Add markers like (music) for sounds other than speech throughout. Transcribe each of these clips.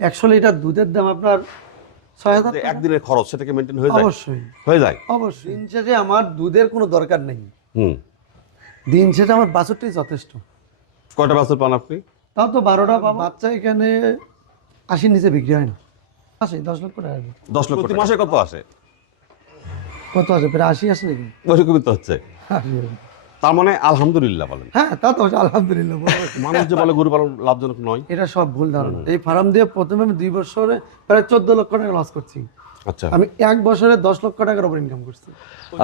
একশো লিটার দুধের দাম আপনার ছয় হাজার একদিনের খরচ সেটাকে মেনটেন হয়ে যায়? অবশ্যই। হয়ে যায়? অবশ্যই। দিন শেষে আমার দুধের কোনো দরকার নেই। হুম। দিন শেষে আমার বাছুরটাই যথেষ্ট। কয়টা বছর পান আপনি? তাও তো বারোটা বাচ্চা এখানে আশির নিচে বিক্রি হয় না। আসে দশ লক্ষ টাকা দশ লক্ষ মাসে কত আসে? কত আছে প্রায় আশি আসে নাকি? ওইরকমই তো হচ্ছে। আসে। তার মানে আলহামদুলিল্লাহ বলেন। হ্যাঁ তা তো আলহামদুলিল্লাহ। মানুষ যে বলে গরু পালন লাভজনক নয়। এটা সব ভুল ধারণা। এই ফার্ম দিয়ে প্রথমে আমি দুই বছরে প্রায় চোদ্দ লক্ষ টাকা লস করছি। আচ্ছা। আমি এক বছরে দশ লক্ষ টাকার ওপর ইনকাম করছি।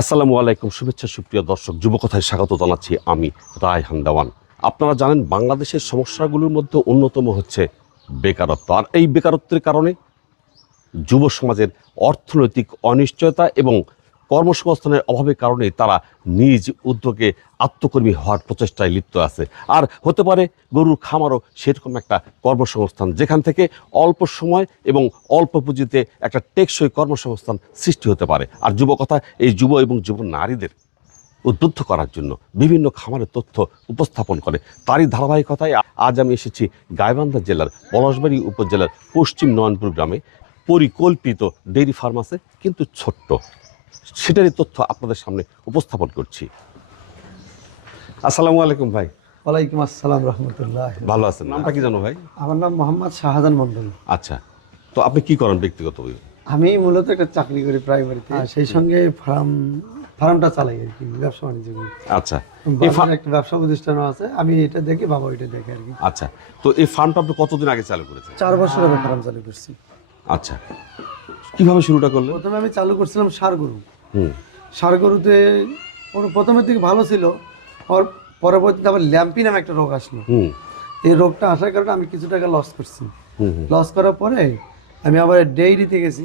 আসসালামু আলাইকুম শুভেচ্ছা সুপ্রিয় দর্শক যুবকথায় স্বাগত জানাচ্ছি আমি রায় হান্দাওয়ান আপনারা জানেন বাংলাদেশের সমস্যাগুলোর মধ্যে অন্যতম হচ্ছে বেকারত্ব। আর এই বেকারত্বের কারণে যুব সমাজের অর্থনৈতিক অনিশ্চয়তা এবং কর্মসংস্থানের অভাবের কারণে তারা নিজ উদ্যোগে আত্মকর্মী হওয়ার প্রচেষ্টায় লিপ্ত আছে। আর হতে পারে গরুর খামারও সেরকম একটা কর্মসংস্থান, যেখান থেকে অল্প সময় এবং অল্প পুঁজিতে একটা টেকসই কর্মসংস্থান সৃষ্টি হতে পারে। আর যুবকথা এই যুব এবং যুব নারীদের উদ্বুদ্ধ করার জন্য বিভিন্ন খামারের তথ্য উপস্থাপন করে। তারই ধারাবাহিকতায় আজ আমি এসেছি গাইবান্ধা জেলার পলাশবাড়ি উপজেলার পশ্চিম নয়নপুর গ্রামে। পরিকল্পিত ডেইরি ফার্ম আছে, কিন্তু ছোট্ট। সেটারই তথ্য আপনাদের সামনে উপস্থাপন করছি। আসসালামু আলাইকুম ভাই। ওয়ালাইকুম আসসালাম রহমতুল্লাহ। ভালো আছেন নামটা কি জানো ভাই? আমার নাম মোহাম্মদ শাহজাহান মন্ডল আচ্ছা তো আপনি কি করেন ব্যক্তিগত আমি মূলত একটা চাকরি করি প্রাইমারিতে সেই সঙ্গে ফার্ম ফার্মটা চালাই আর কি ব্যবসা বাণিজ্য করি। আচ্ছা। একটা ব্যবসা প্রতিষ্ঠানও আছে আমি এটা দেখি বাবা ওইটা দেখে আর কি। আচ্ছা তো এই ফার্মটা আপনি কতদিন আগে চালু করেছেন? চার বছর আমি ফার্ম চালু করছি। আচ্ছা। কীভাবে শুরুটা করলেন? প্রথমে আমি চালু করছিলাম সার গরু। হুম। সার গরুতে প্রথমের দিকে ভালো ছিল ওর পরবর্তীতে আবার ল্যাম্পি নামে একটা রোগ আসলো। এই রোগটা আসার কারণে আমি কিছু টাকা লস করছি। লস করার পরে আমি আবার ডেইরিতে গেছি।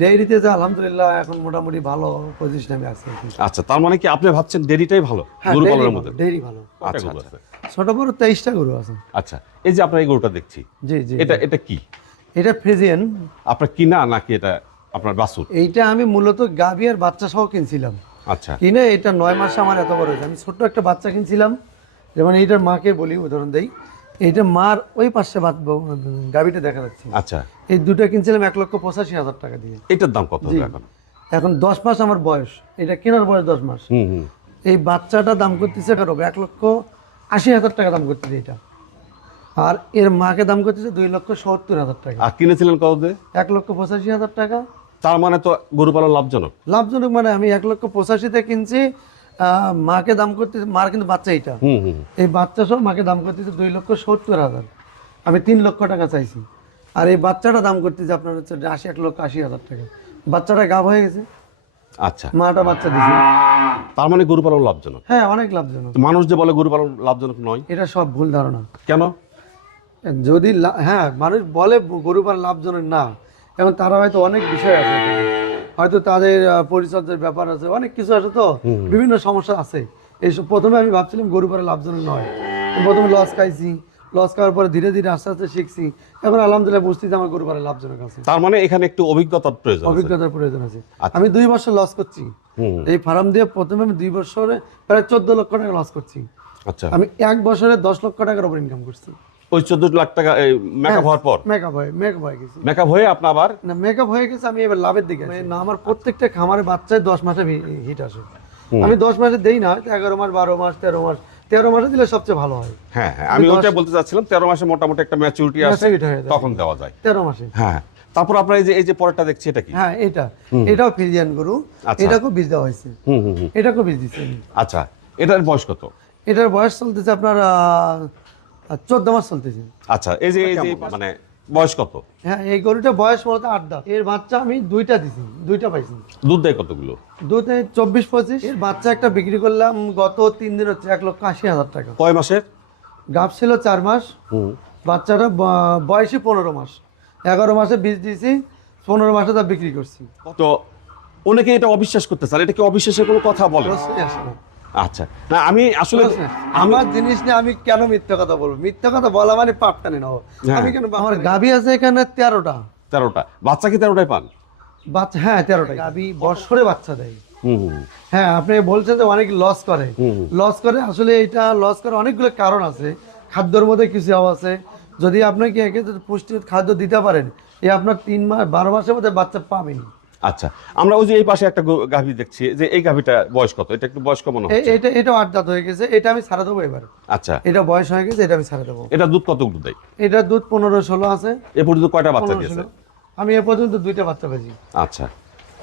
ডেইরিতে যে আলহামদুলিল্লাহ এখন মোটামুটি ভালো পজিশনে আমি আছি। আচ্ছা তার মানে কি আপনি ভাবছেন ডেরিটাই ভালো? হ্যাঁ গরু ডেইরি পালনের ভালো, মধ্যে? ডেইরি ভালো। আচ্ছা আচ্ছা। ছোট বড় তেইশটা গরু আছে। আচ্ছা এই যে আপনার এই গরুটা দেখছি জি জি এটা এটা কি? এটা ফ্রিজিয়ান। আপনার কিনা নাকি এটা আপনার বাসুর এইটা আমি মূলত গাভী আর বাচ্চা সহ কিনছিলাম। আচ্ছা। কিনে এটা নয় মাসে আমার এত বড় হয়েছে আমি ছোট্ট একটা বাচ্চা কিনছিলাম। যেমন এইটার মাকে বলি উদাহরণ দেই। এইটা মার ওই পাশে গাভীটা দেখা যাচ্ছে আচ্ছা। এই দুটো কিনছিলাম এক লক্ষ পঁচাশি হাজার টাকা দিয়ে। এটার দাম কত এখন? এখন দশ মাস আমার বয়স। এটা কেনার বয়স দশ মাস। এই বাচ্চাটা দাম করতেছে কারও এক লক্ষ আশি হাজার টাকা দাম করতেছে এটা। আর এর মাকে দাম করতেছে দুই লক্ষ সত্তর হাজার টাকা। আর কিনেছিলেন কত দিয়ে? এক লক্ষ পঁচাশি হাজার টাকা। তার মানে তো গরু পালন লাভজনক। লাভজনক মানে আমি এক লক্ষ পঁচাশিতে কিনছি মাকে দাম করতেছে মার কিন্তু বাচ্চা এটা হুম হুম এই বাচ্চা সহ মাকে দাম করতেছে দুই লক্ষ সত্তর হাজার। আমি তিন লক্ষ টাকা চাইছি। আর এই বাচ্চাটা দাম করতেছে আপনার হচ্ছে আশি এক লক্ষ আশি হাজার টাকা। বাচ্চাটা গাভ হয়ে গেছে। আচ্ছা। মাটা বাচ্চা দিছে। তার মানে গরু পালন লাভজনক। হ্যাঁ অনেক লাভজনক। মানুষ যে বলে গরু পালন লাভজনক নয়। এটা সব ভুল ধারণা। কেন? যদি হ্যাঁ মানুষ বলে গরু পালন লাভজনক না এবং তারা হয়তো অনেক বিষয় আছে হয়তো তাদের পরিচর্যার ব্যাপার আছে অনেক কিছু আছে তো বিভিন্ন সমস্যা আছে। এইসব প্রথমে আমি ভাবছিলাম গরু পালন লাভজনক নয়। প্রথমে লস খাইছি লস খাওয়ার পরে ধীরে ধীরে আস্তে আস্তে শিখছি এখন আলহামদুলিল্লাহ বুঝতেছি আমার গরু পালন লাভজনক আছে। তার মানে এখানে একটু অভিজ্ঞতার প্রয়োজন অভিজ্ঞতার প্রয়োজন আছে। আচ্ছা। আমি দুই বছর লস করছি। এই ফার্ম দিয়ে প্রথমে আমি দুই বছরে প্রায় চোদ্দ লক্ষ টাকা লস করছি। আচ্ছা। আমি এক বছরে দশ লক্ষ টাকার ওপর ইনকাম করছি। ওই চোদ্দ লাখ টাকা মেকআপ হওয়ার পর? মেকআপ হয়ে মেকআপ হয়ে গেছি। মেকআপ হয়ে আপনি আবার? না মেকআপ হয়ে গেছে আমি এবার লাভের দিকে না আমার প্রত্যেকটা খামারের বাচ্চায় দশ মাসে হিট আসে। আমি দশ মাসে দেই না এগারো মাস বারো মাস তেরো মাস। তেরো মাসে দিলে সবচেয়ে ভালো হয়। হ্যাঁ হ্যাঁ আমি ওইটা বলতে চাচ্ছিলাম তেরো মাসে মোটামুটি একটা ম্যাচুরিটি আসে হয়ে তখন দেওয়া যায়। তেরো মাসে। হ্যাঁ তারপর আপনার এই যে এই যে পরেরটা দেখছি এটা কি? হ্যাঁ এটা। এটাও ফিজিয়ান গরু। আচ্ছা। এটাকেও বীজ দেওয়া হয়েছে। হুম হুম হুম। এটাকেও বীজ দিচ্ছে। আচ্ছা এটার বয়স কত? এটার বয়স চলতেছে আপনার চোদ্দ মাস চলতেছে। আচ্ছা এই যে এই যে মানে বয়স কত? হ্যাঁ এই গরুটা বয়স মূলত আট দাঁত। এর বাচ্চা আমি দুইটা দিছি দুইটা পাইছি। দুধ দেয় কতগুলো? দুধে চব্বিশ পঁচিশ। এর বাচ্চা একটা বিক্রি করলাম গত তিন দিন হচ্ছে এক লক্ষ আশি হাজার টাকা। কয় মাসের? গাভ ছিল চার মাস। হুম। বাচ্চাটা বয়সী পনেরো মাস। এগারো মাসে বীজ দিয়েছি পনেরো মাসে তা বিক্রি করছি। তো অনেকে এটা অবিশ্বাস করতে চান এটা কি অবিশ্বাসের কোনো কথা বলে। আচ্ছা। না আমি আসলে আমার জিনিস নিয়ে আমি কেন মিথ্যা কথা বলব? মিথ্যা কথা বলা মানে পাপ টানে নেব হ্যাঁ। আমি কেন আমার গাভী আছে এখানে তেরোটা। তেরোটা। বাচ্চা কি তেরোটায় পান? বাচ্চা হ্যাঁ তেরোটা গাভী বছরে বাচ্চা দেয়। হ্যাঁ আপনি বলছেন যে অনেক লস করে। লস করে আসলে এটা লস করে অনেকগুলো কারণ আছে। খাদ্যর মধ্যে কিছু আছে। যদি আপনাকে একে পুষ্টি খাদ্য দিতে পারেন এই আপনার তিন মাস বারো মাসের মধ্যে বাচ্চা পাবেন আচ্ছা আমরা ওই যে এই পাশে একটা গাভী দেখছি যে এই গাভীটা বয়স কত? এটা একটু বয়স এ- এটা এটাও আট দাঁত হয়ে গেছে এটা আমি ছাড়া দেবো এবার। আচ্ছা। এটা বয়স হয়ে গেছে এটা আমি ছাড়া দেবো। এটা দুধ কতগুলো দেয়? এটা দুধ পনেরো ষোলো আছে। এ পর্যন্ত কয়টা বাচ্চা দিয়েছে? আমি এ পর্যন্ত দুইটা বাচ্চা পেয়েছি। আচ্ছা।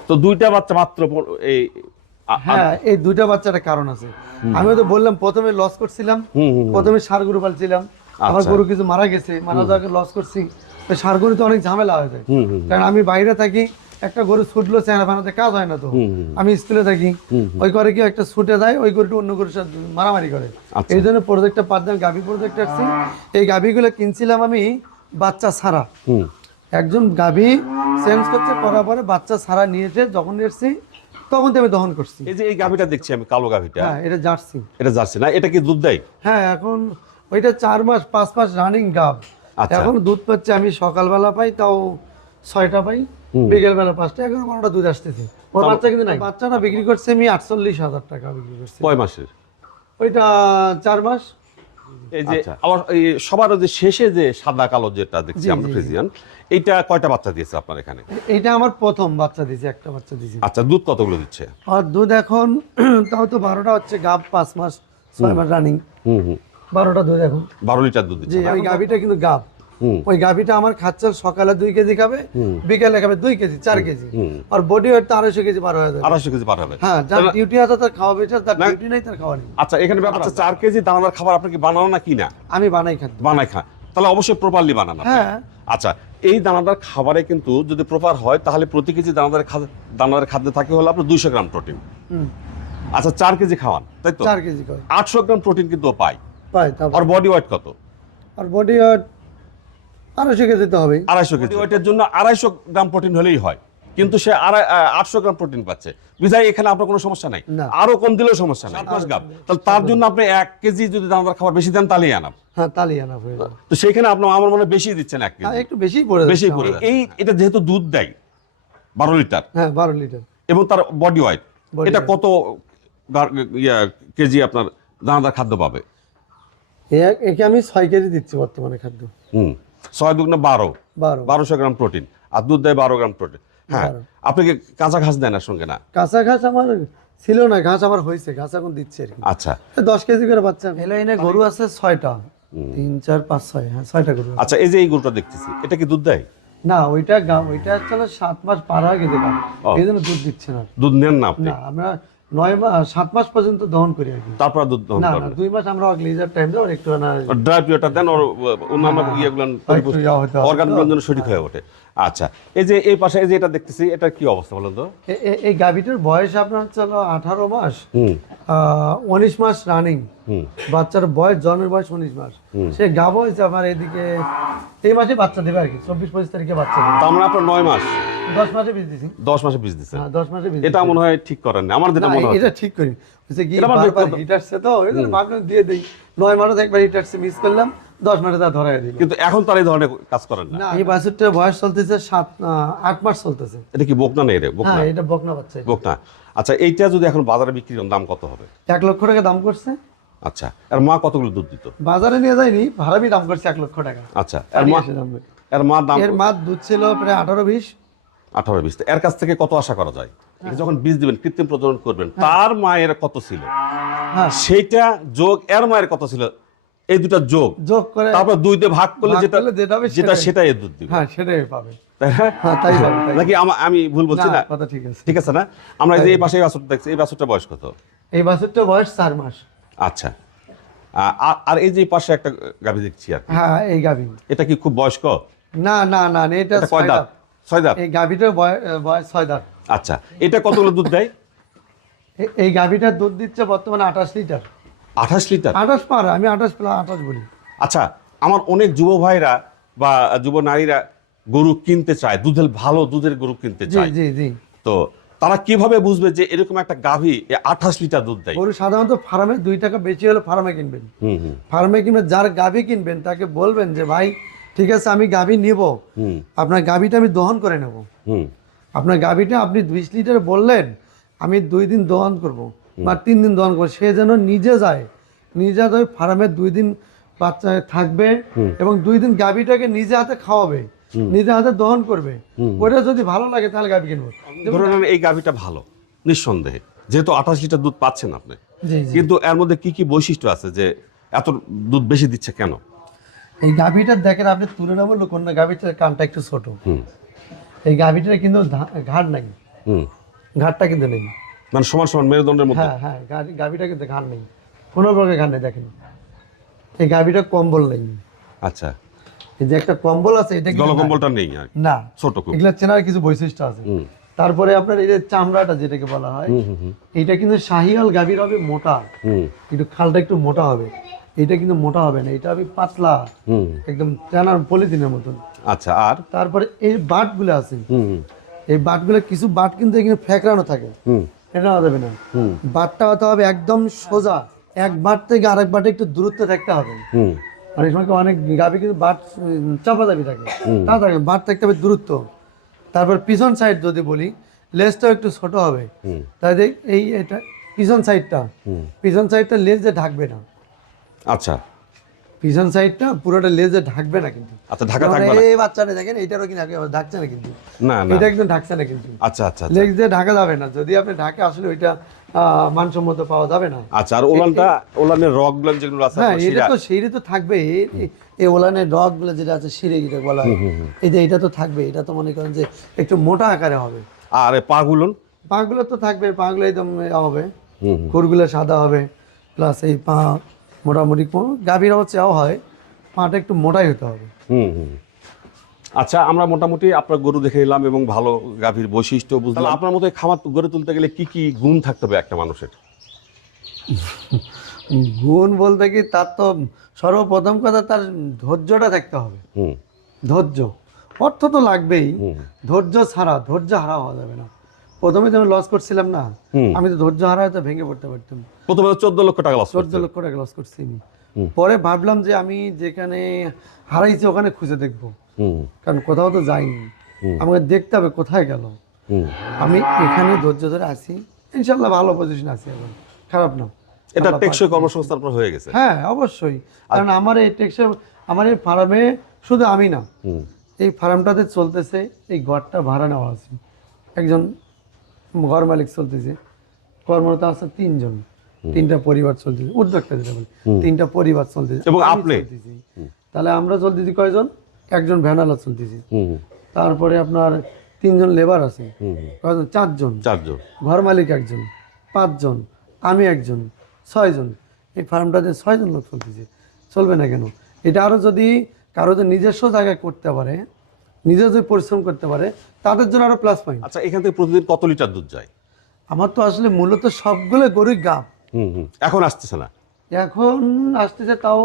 তো দুইটা বাচ্চা মাত্র এই হ্যাঁ এই দুইটা বাচ্চার কারণ আছে। আমি তো বললাম প্রথমে লস করছিলাম। প্রথমে সার গরু পালছিলাম আমার আচ্ছা। গরু কিছু মারা গেছে মারা যাওয়াকে লস করছি। তো সার গরু তো অনেক ঝামেলা হয়ে যায়। কারণ আমি বাইরে থাকি একটা গরু ছুটলো চেহারা বানাতে কাজ হয় না তো। আমি স্কুলে থাকি। ওই করে কি একটা ছুটে যায় ওই গরুটা অন্য গরুর সাথে মারামারি করে। আচ্ছা। এই জন্য প্রজেক্টটা পাঁচজন গাভী প্রজেক্ট আসছি। এই গাভীগুলো কিনছিলাম আমি বাচ্চা ছাড়া। একজন গাভী চেঞ্জ করছে করার পরে বাচ্চা ছাড়া নিয়েছে যখন এসছি তখন তো আমি দহন করছি। এই যে এই গাভীটা দেখছি আমি কালো গাভীটা। হ্যাঁ এটা জার্সি। এটা জার্সি না এটা কি দুধ দেয়? হ্যাঁ এখন ওইটা চার মাস পাঁচ মাস রানিং গাব আচ্ছা। এখন দুধ পাচ্ছে আমি সকালবেলা পাই তাও ছয়টা পাই। বিকেলবেলা পাঁচটা এগারো বারোটা দুধ আসতেছে। ওর বাচ্চা কিন্তু নাই। বাচ্চাটা বিক্রি করছে আমি আটচল্লিশ হাজার টাকা বিক্রি করছি। কয় মাসের? ওইটা চার মাস। এই যে আবার এই সবার যে শেষে যে সাদা কালো যেটা দেখছি আমরা। ফ্রিজিয়ান এইটা কয়টা বাচ্চা দিয়েছে আপনার এখানে? এইটা আমার প্রথম বাচ্চা দিছে একটা বাচ্চা দিছে আচ্ছা দুধ কতগুলো দিচ্ছে? আর দুধ এখন (clears throat) তাও তো বারোটা হচ্ছে গাব পাঁচ মাস ছয় মাস রানিং হুম হুম। বারোটা দুধ এখন। বারো লিটার দুধ দিচ্ছে ওই গাভিটা কিন্তু গাব। ওই গাভিটা আমার খাচ্ছে সকালে দুই কেজি খাবে বিকেলে খাবে দুই কেজি চার কেজি। আর বডি ওয়েট তো আড়াইশো কেজি পার হয়ে যাবে। আড়াইশো কেজি পার হবে। হ্যাঁ যার ডিউটি আছে তার খাওয়া বেশি আর ডিউটি নেই তার খাওয়া নেই। আচ্ছা এখানে ব্যাপার আচ্ছা চার কেজি দানাদার খাবার আপনি কি বানানো না কিনা আমি বানাই খাদ্য। বানাই খান। তাহলে অবশ্যই প্রপারলি বানান। হ্যাঁ। আচ্ছা এই দানাদার খাবারে কিন্তু যদি প্রপার হয় তাহলে প্রতি কেজি দানাদার দানাদার খাদ্যে থাকে হলো আপনার দুইশো গ্রাম প্রোটিন আচ্ছা চার কেজি খাওয়ান তাই তো? চার কেজি আটশো গ্রাম প্রোটিন কিন্তু পায়। পাই আর বডি ওয়েট কত? আর বডি ওয়েট আড়াইশো কেজি তো হবেই। আড়াইশো কেজি। ওয়েটের জন্য আড়াইশো গ্রাম প্রোটিন হলেই হয়। কিন্তু সে আড়াই আটশো গ্রাম প্রোটিন পাচ্ছে। বিধায় এখানে আপনার কোনো সমস্যা নাই। আরও কম দিলেও সমস্যা নাই। মাস গাপ তাহলে তার জন্য আপনি এক কেজি যদি দানাদার খাবার বেশি দেন তাহলেই হ্যাঁ তো আমার মনে বেশি দিচ্ছেন এক হ্যাঁ, কেজি একটু বেশি পড়ে বেশি এই এটা যেহেতু দুধ দেয় বারো লিটার। হ্যাঁ বারো লিটার। এবং তার বডি ওয়েট এটা কত ইয়া, কেজি আপনার দানাদার খাদ্য পাবে? একে আমি ছয় কেজি দিচ্ছি বর্তমানে খাদ্য। হুম। ছয় দুগুণে বারো। বারো। বারোশো গ্রাম প্রোটিন। আর দুধ দেয় বারো গ্রাম প্রোটিন। হ্যাঁ বারো। আপনি কি কাঁচা ঘাস দেন না সঙ্গে না? কাঁচা ঘাস আমার ছিল না ঘাস আমার হয়েছে ঘাস এখন দিচ্ছে আর কি। আচ্ছা। দশ কেজি করে বাচ্চা। এলাইনে গরু আছে ছয়টা। তিন চার পাঁচ ছয় হ্যাঁ ছয়টা গরু আচ্ছা এই যে এই গরুটা দেখতেছি এটা কি দুধ দেয়? না ওইটা গাম ওইটা আসলে সাত মাস পার হয়ে গেছে গাম এই জন্য দুধ দিচ্ছে না। দুধ নেন না আপনি? না আমরা নয় মাস সাত মাস পর্যন্ত দহন করি আর কি। তারপর দুধ দহন না না দুই মাস আমরা টাইম একটু না ড্রাই পিওটা দেন ওর অন্যান্য ইয়েগুলো ইয়া হতে হবে অর্গানগুলোর জন্য সঠিক হয়ে ওঠে। আচ্ছা এই যে এই পাশে এই যে এটা দেখতেছি এটা কি অবস্থা বলেন তো? এই গাভিটার বয়স আপনার হলো আঠারো মাস। হুম। উনিশ মাস রানিং। হুম। বাচ্চার বয়স জন্মের বয়স উনিশ মাস। সে গাভ হয়েছে আমার এদিকে এই মাসে বাচ্চা দেবে আর কি চব্বিশ পঁচিশ তারিখে বাচ্চা দেবে। তার মানে আপনার নয় মাস? দশ মাসে বীজ দিছি। দশ মাসে বীজ দিচ্ছেন হ্যাঁ দশ মাসে বীজ এটা মনে হয় ঠিক করেন না আমার যেটা মনে হয়। এটা ঠিক করি। হিট আসছে তো দিয়ে দিই। নয় মাসে একবার হিট আসছে মিস করলাম। দশ মাসে তা ধরাই দিল। কিন্তু এখন তার এই ধরনের কাজ করেন না। এই বাছুরটার বয়স চলতেছে সাত আট মাস চলতেছে। এটা কি বোকনা নেই রে বোকনা। হ্যাঁ এটা বকনা বাচ্চা। বোকনা। আচ্ছা এইটা যদি এখন বাজারে বিক্রি করেন দাম কত হবে? এক লক্ষ টাকা দাম করছে। আচ্ছা আর মা কতগুলো দুধ দিত? বাজারে নিয়ে যায়নি ভাড়াবি দাম করছে এক লক্ষ টাকা। আচ্ছা আর মা। এর মা দাম এর মাছ দুধ ছিল প্রায় আঠারো বিশ। আঠারো বিশ। এর কাছ থেকে কত আশা করা যায়? যখন বীজ দিবেন কৃত্রিম প্রজনন করবেন তার মায়ের কত ছিল? হ্যাঁ। সেইটা যোগ এর মায়ের কত ছিল? এই দুটা যোগ। যোগ করে তারপর দুই দিয়ে ভাগ করলে যেটা যেটা সেটাই। সেটাই দুধ দিবে। হ্যাঁ সেটাই পাবে। তাই? হ্যাঁ নাকি আমি ভুল বলছি না কথা ঠিক আছে। ঠিক আছে না? আমরা এই যে এই পাশে এই বাছুরটা দেখছি এই বাছুরটা বয়স কত? এই বাছুরটা বয়স চার মাস। আচ্ছা। আর- এই যে পাশে একটা গাভী দেখছি আর হ্যাঁ এই গাভী। এটা কি খুব বয়স্ক? না না না এটা ছয় দাঁত দাঁত। ছয় দাঁত? এই গাভীটার বয়স ছয় দাঁত। আচ্ছা। এটা কতগুলো দুধ দেয়? এই গাভীটার দুধ দিচ্ছে বর্তমানে আঠাশ লিটার। আঠাশ লিটার? আঠাশ পার আমি আঠাশ প্লাস আঠাশ বলি। আচ্ছা আমার অনেক যুব ভাইরা বা যুব নারীরা গরু কিনতে চায় দুধের ভালো দুধের গরু কিনতে চায়। জি জি। তো তারা কীভাবে বুঝবে যে এরকম একটা গাভী আঠাশ লিটার দুধ দেয়? গরু সাধারণত ফার্মে দুই টাকা বেশি হলে ফার্মে কিনবেন। হুম হুম। ফার্মে কিনবেন যার গাভী কিনবেন তাকে বলবেন যে ভাই ঠিক আছে আমি গাভী নিব। আপনার গাভীটা আমি দহন করে নেব। হুম। আপনার গাভীটা আপনি বিশ লিটার বললেন আমি দুই দিন দহন করব। বা তিন দিন দহন করব সে যেন নিজে যায়। নিজে যায় ফার্মে দুই দিন বাচ্চা থাকবে এবং দুই দিন গাভীটাকে নিজে হাতে খাওয়াবে নিজে হাতে দহন করবে। ওটা যদি ভালো লাগে তাহলে গাভী কিনবো। ধরে নেন এই গাভিটা ভালো নিঃসন্দেহে। যেহেতু আঠাশ লিটার দুধ পাচ্ছেন আপনি। কিন্তু এর মধ্যে কি কি বৈশিষ্ট্য আছে যে এত দুধ বেশি দিচ্ছে কেন? এই গাভীটা দেখেন আপনি তুলনামূলক অন্য গাভীটার কানটা একটু ছোট। এই গাভীটার কিন্তু ঘাট নাই। ঘাটটা কিন্তু নেই। মানে সমান সমান মেরুদণ্ডের মধ্যে? হ্যাঁ হ্যাঁ গাভী- গাভীটা কিন্তু ঘাড় নেই। কোনো প্রকার ঘাড় নেই দেখেন। এই গাভীটা কম্বল নেই। আচ্ছা। এই যে একটা কম্বল আছে এটা কিন্তু নাই। গলকম্বলটা নেই না। ছোট খুব। এগুলো চেনার কিছু বৈশিষ্ট্য আছে। তারপরে আপনার এই যে চামড়াটা যেটাকে বলা হয় এটা কিন্তু শাহিয়াল গাভীর হবে মোটা। একটু খালটা একটু মোটা হবে। এটা কিন্তু মোটা হবে না এটা হবে পাতলা। একদম চানার পলিথিনের মতন। আচ্ছা আর? তারপরে এই বাটগুলো আছে। এই বাটগুলো কিছু বাট কিন্তু এখানে ফেকরানো থাকে। এটা যাবে না। বাটটা হতে হবে একদম সোজা। এক বাট থেকে আরেক বাটে একটু দূরত্ব থাকতে হবে। অনেক সময় অনেক গাভি কিন্তু বাট চাপা চাপি থাকে। তা থাকে বাট থাকতে হবে দূরত্ব। তারপর পিছন সাইড যদি বলি লেজটাও একটু ছোট হবে। তাই এই এটা পিছন সাইডটা পিছন সাইডটা লেজ যে ঢাকবে না। আচ্ছা। পিছন সাইডটা পুরোটা লেজে ঢাকবে না কিন্তু। আচ্ছা ঢাকা থাকবে না? এই বাচ্চাটা দেখেন এটারও কি আগে ঢাকছে না কিন্তু। না না। এটা একদম ঢাকছে না কিন্তু। আচ্ছা আচ্ছা আচ্ছা। লেগ দিয়ে ঢাকা যাবে না। যদি আপনি ঢাকে আসলে ওইটা মানসম্মত পাওয়া যাবে না। আচ্ছা আর ওলানটা ওলানের রকগুলো যেগুলো আছে হ্যাঁ এটা তো সেইটা তো থাকবে। এই ওলানের ডগগুলো যেটা আছে শিরে যেটা বলা হয়। এই যে এটা তো থাকবে এটা তো মনে করেন যে একটু মোটা আকারে হবে। আর এই পাগুলো পাগুলো তো থাকবে পাগুলো একদম হবে। খুরগুলো সাদা হবে প্লাস এই পা মোটামুটি গাভীর হচ্ছে হয় পাটা একটু মোটাই হতে হবে। হুম হুম। আচ্ছা আমরা মোটামুটি আপনার গরু দেখে নিলাম এবং ভালো গাভীর বৈশিষ্ট্য বুঝলাম। আপনার মতো খামার গড়ে তুলতে গেলে কি কি গুণ থাকতে হবে একটা মানুষের? গুণ বলতে কি তার তো সর্বপ্রথম কথা তার ধৈর্যটা থাকতে হবে। হুম। ধৈর্য। অর্থ তো লাগবেই। ধৈর্য ছাড়া ধৈর্য হারা হওয়া যাবে না। প্রথমে যখন লস করছিলাম না। আমি তো ধৈর্য হারা হয়তো ভেঙে পড়তে পারতাম। প্রথমে চোদ্দ লক্ষ টাকা লস চোদ্দ লক্ষ টাকা লস করছি আমি পরে ভাবলাম যে আমি যেখানে হারাইছি ওখানে খুঁজে দেখব। কারণ কোথাও তো যাইনি। আমাকে দেখতে হবে কোথায় গেল। আমি এখানে ধৈর্য ধরে আছি। ইনশাল্লাহ ভালো পজিশন আছি এখন। খারাপ না। এটা টেকসই কর্মসংস্থান আপনার হয়ে গেছে। হ্যাঁ অবশ্যই। কারণ আমার এই টেকসই আমার এই ফার্মে শুধু আমি না। এই ফার্মটাতে চলতেছে এই ঘরটা ভাড়া নেওয়া আছে। একজন ঘর মালিক চলতেছে। কর্মরত আছে তিনজন। তিনটা পরিবার চলতেছে। উদ্যোক্তা যেটা বলি। তিনটা পরিবার চলতেছে। এবং আপনি? তাহলে আমরা চলতেছি কয়জন? একজন ভ্যানালা চলতেছি। তারপরে আপনার তিনজন লেবার আছে। কয়জন? চারজন। চারজন। ঘর মালিক একজন পাঁচজন আমি একজন ছয়জন। এই ফার্মটাতে ছয়জন লোক চলতেছে। চলবে না কেন? এটা আরও যদি কারও যদি নিজস্ব জায়গায় করতে পারে নিজে যদি পরিশ্রম করতে পারে তাদের জন্য আরও প্লাস পয়েন্ট আচ্ছা এখান থেকে প্রতিদিন কত লিটার দুধ যায়? আমার তো আসলে মূলত সবগুলো গরুর গাপ হুম হুম। এখন আসতেছে না? এখন আসতেছে তাও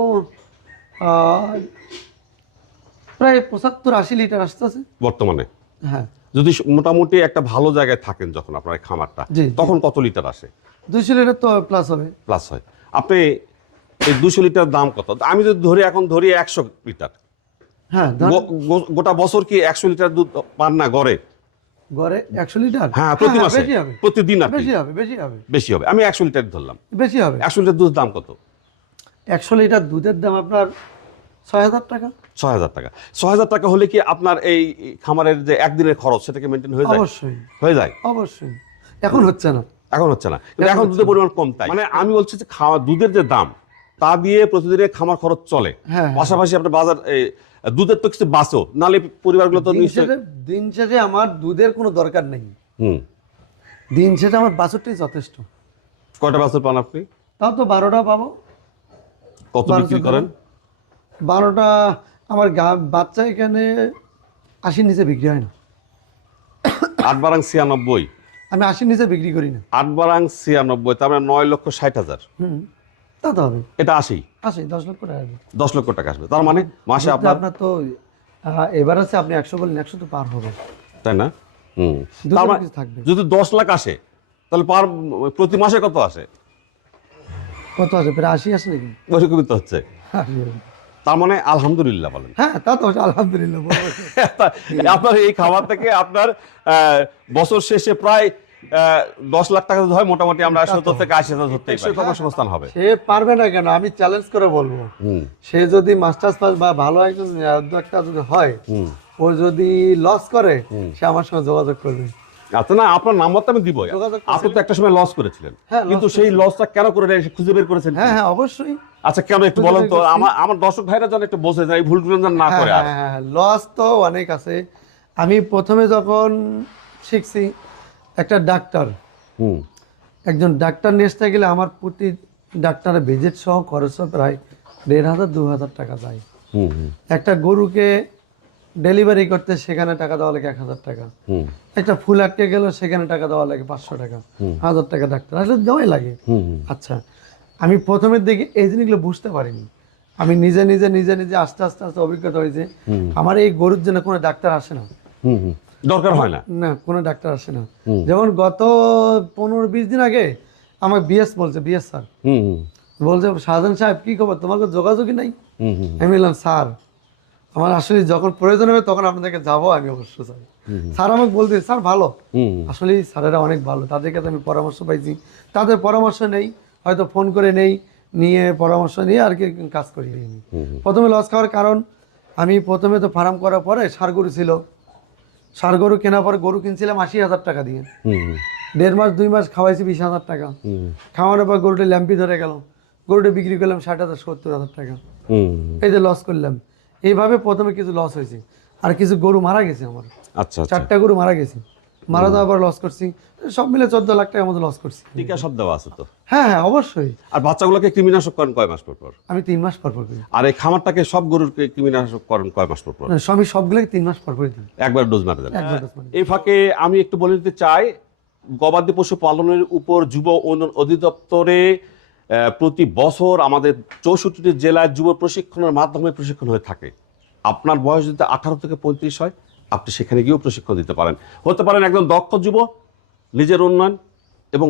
প্রায় পঁচাত্তর আশি লিটার আসতেছে। বর্তমানে? হ্যাঁ। যদি মোটামুটি একটা ভালো জায়গায় থাকেন যখন আপনার খামারটা। তখন কত লিটার আসে? দুইশো লিটার তো প্লাস হবে। প্লাস হয়। আপনি এই দুশো লিটার দাম কত? আমি যদি ধরি এখন ধরি একশো লিটার। হ্যাঁ গোটা বছর কি একশো লিটার দুধ পান না গড়ে? গড়ে একশো লিটার? হ্যাঁ প্রতি মাসে বেশি হবে। প্রতিদিন বেশি হবে বেশি হবে। বেশি হবে। আমি একশো লিটার ধরলাম। বেশি হবে। একশো লিটার দুধ দাম কত? একশো লিটার দুধের দাম আপনার ছয় হাজার টাকা। ছয় হাজার টাকা। ছয় হাজার টাকা হলে কি আপনার এই খামারের যে একদিনের খরচ সেটাকে মেনটেন হয়ে যায়? অবশ্যই। হয়ে যায়? অবশ্যই। এখন হচ্ছে না। এখন হচ্ছে না। কিন্তু এখন দুধের পরিমাণ কম তাই। মানে আমি বলছি যে খাওয়া দুধের যে দাম তা দিয়ে প্রতিদিনের খামার খরচ চলে। হ্যাঁ, পাশাপাশি আপনার বাজার দুধের তো কিছু বাঁচো নালে পরিবারগুলো তো দিন শেষে আমার দুধের কোনো দরকার নেই। হুম। দিন শেষে আমার বাছরটাই যথেষ্ট। কয়টা বাছর পান আপনি? তাও তো বারোটা পাবো। কত বিক্রি করেন? বারোটা আমার গা বাচ্চা এখানে আশির নিচে বিক্রি হয় না। আট বারাং ছিয়ানব্বই। আমি আশির নিচে বিক্রি করি না। আট বারাং ছিয়ানব্বই তার মানে নয় লক্ষ ষাট হাজার। হুম তা তো হবে। এটা আসি আসি দশ লক্ষ টাকা হবে। দশ লক্ষ টাকা আসবে। তার মানে মাসে আপনার আপনার তো এবার আছে আপনি একশো বললেন একশো তো পার হবে। তাই না? হুম। তার মানে থাকবে। যদি দশ লাখ আসে তাহলে পার প্রতি মাসে কত আসে? কত আছে প্রায় আশি আছে নাকি? ওইরকমই তো হচ্ছে। তার মানে আলহামদুলিল্লাহ বলেন। হ্যাঁ তা তো আলহামদুলিল্লাহ। (laughs) আপনার এই খাবার থেকে আপনার বছর শেষে প্রায় দশ লাখ টাকা হয় মোটামুটি আমরা সত্তর থেকে আশি হাজার ধরতে কর্মসংস্থান হবে। সে পারবে না কেন? আমি চ্যালেঞ্জ করে বলব। সে যদি মাস্টার্স পাস বা ভালো একজন একটা যদি হয় ও যদি লস করে সে আমার সঙ্গে যোগাযোগ করবে। আচ্ছা না আপনার নাম্বার তো আমি যোগাযোগ আপনি তো একটা সময় লস করেছিলেন। হ্যাঁ, কিন্তু সেই লসটা কেন করে খুঁজে বের করেছেন হ্যাঁ হ্যাঁ অবশ্যই। আচ্ছা কেন একটু বলেন তো? আমার আমার দর্শক ভাইরা যেন একটু বোঝে যায় ভুলগুলো যেন না করে হ্যাঁ হ্যাঁ লস তো অনেক আছে। আমি প্রথমে যখন শিখছি একটা ডাক্তার। হুম। একজন ডাক্তার নিয়ে আসতে গেলে আমার প্রতি ডাক্তারের ভিজিট সহ খরচ প্রায় দেড় হাজার দু হাজার টাকা যায়। একটা গরুকে ডেলিভারি করতে সেখানে টাকা দেওয়া লাগে এক হাজার টাকা। হুম। একটা ফুল আটকে গেল সেখানে টাকা দেওয়া লাগে পাঁচশো টাকা। হাজার টাকা ডাক্তার। আসলে দেওয়াই লাগে। আচ্ছা আমি প্রথমের দিকে এই জিনিসগুলো বুঝতে পারিনি। আমি নিজে নিজে নিজে নিজে আস্তে আস্তে আস্তে অভিজ্ঞতা হয়েছে। আমার এই গরুর জন্য কোনো ডাক্তার আসে না। হুম হুম। দরকার হয় না। না কোনো ডাক্তার আসে না। যেমন গত পনেরো বিশ দিন আগে আমার বিএস বলছে বিএস স্যার। বলছে শাহজাহান সাহেব কি খবর? তোমার যোগাযোগই নাই? আমি বললাম স্যার আমার আসলে যখন প্রয়োজন হবে তখন আপনাদেরকে যাব আমি অবশ্য স্যার। স্যার আমাকে বলতে স্যার ভালো। আসলে স্যারেরা অনেক ভালো। তাদের কাছে আমি পরামর্শ পাইছি। তাদের পরামর্শ নেই হয়তো ফোন করে নেই নিয়ে পরামর্শ নিয়ে আর কি কাজ করি। প্রথমে লস খাওয়ার কারণ আমি প্রথমে তো ফার্ম করার পরে সার গরু ছিল। সার গরু কেনার পর গরু কিনছিলাম আশি হাজার টাকা দিয়ে। দেড় মাস দুই মাস খাওয়াইছি বিশ হাজার টাকা। খাওয়ানোর পর গরুটা ল্যাম্পি ধরে গেল। গরুটা বিক্রি করলাম ষাট হাজার সত্তর হাজার টাকা। হুম। এই যে লস করলাম। এইভাবে প্রথমে কিছু লস হয়েছে। আর কিছু গরু মারা গেছে আমার। আচ্ছা আচ্ছা। চারটা গরু মারা গেছে। মারা যাওয়ার পর লস করছি। সব মিলে চোদ্দ লাখ টাকার মতো লস করছি। টিকা সব দেওয়া আছে তো? হ্যাঁ হ্যাঁ অবশ্যই। আর বাচ্চাগুলোকে কৃমিনাশক করেন কয় মাস পর পর? আমি তিন মাস পর পর আর এই খামারটাকে সব গরুরকে কৃমিনাশক করেন কয় মাস পর পর? না, আমি সবগুলোকে তিন মাস পর পর দিই। একবার ডোজ মারা একবার মারি। এই ফাঁকে আমি একটু বলে দিতে চাই গবাদি পশু পালনের উপর যুব উন্নয়ন অধিদপ্তরে আহ, প্রতি বছর আমাদের চৌষট্টিটি জেলায় যুব প্রশিক্ষণের মাধ্যমে প্রশিক্ষণ হয়ে থাকে। আপনার বয়স যদি আঠারো থেকে পঁয়ত্রিশ হয় আপনি সেখানে গিয়েও প্রশিক্ষণ দিতে পারেন। হতে পারেন একজন দক্ষ যুব নিজের উন্নয়ন এবং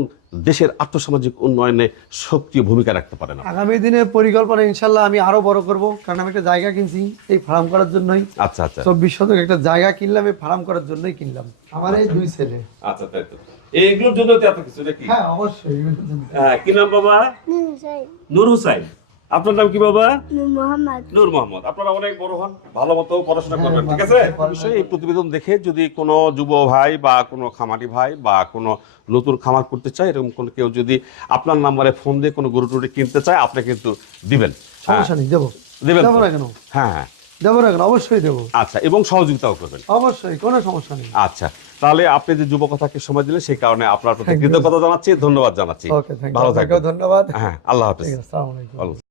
দেশের আর্থসামাজিক উন্নয়নে সক্রিয় ভূমিকা রাখতে পারেন আগামী দিনে পরিকল্পনা ইনশাল্লাহ আমি আরও বড় করব কারণ আমি একটা জায়গা কিনছি এই ফার্ম করার জন্যই। আচ্ছা আচ্ছা। চব্বিশ শতক একটা জায়গা কিনলাম এই ফার্ম করার জন্যই কিনলাম। আমার এই দুই ছেলে। আচ্ছা তাই তো। এইগুলোর জন্য এত কিছু নাকি? হ্যাঁ অবশ্যই। হ্যাঁ, কি নাম বাবা? নূর হুসাইন আপনার নাম কি বাবা? নূর মোহাম্মদ। আপনারা অনেক বড় হন ভালো মতো পড়াশোনা করবেন ঠিক আছে? অবশ্যই এই প্রতিবেদন দেখে যদি কোনো যুব ভাই বা কোনো খামারি ভাই বা কোনো নতুন খামার করতে চায় এরকম কোনো কেউ যদি আপনার নাম্বারে ফোন দিয়ে কোনো গরু টুরি কিনতে চায় আপনি কিন্তু দিবেন। সমস্যা নেই দেবো। দিবেন দেবো না কেন? হ্যাঁ হ্যাঁ। দেবো না কেন? অবশ্যই দেবো। আচ্ছা এবং সহযোগিতাও করবেন। অবশ্যই কোনো সমস্যা নেই। আচ্ছা তাহলে আপনি যে যুব কথাকে সময় দিলেন সেই কারণে আপনার প্রতি কৃতজ্ঞতা জানাচ্ছি ধন্যবাদ জানাচ্ছি। ভালো ইউ থাকবেন ধন্যবাদ। হ্যাঁ আল্লাহ হাফেজ। আসসালামু আলাইকুম।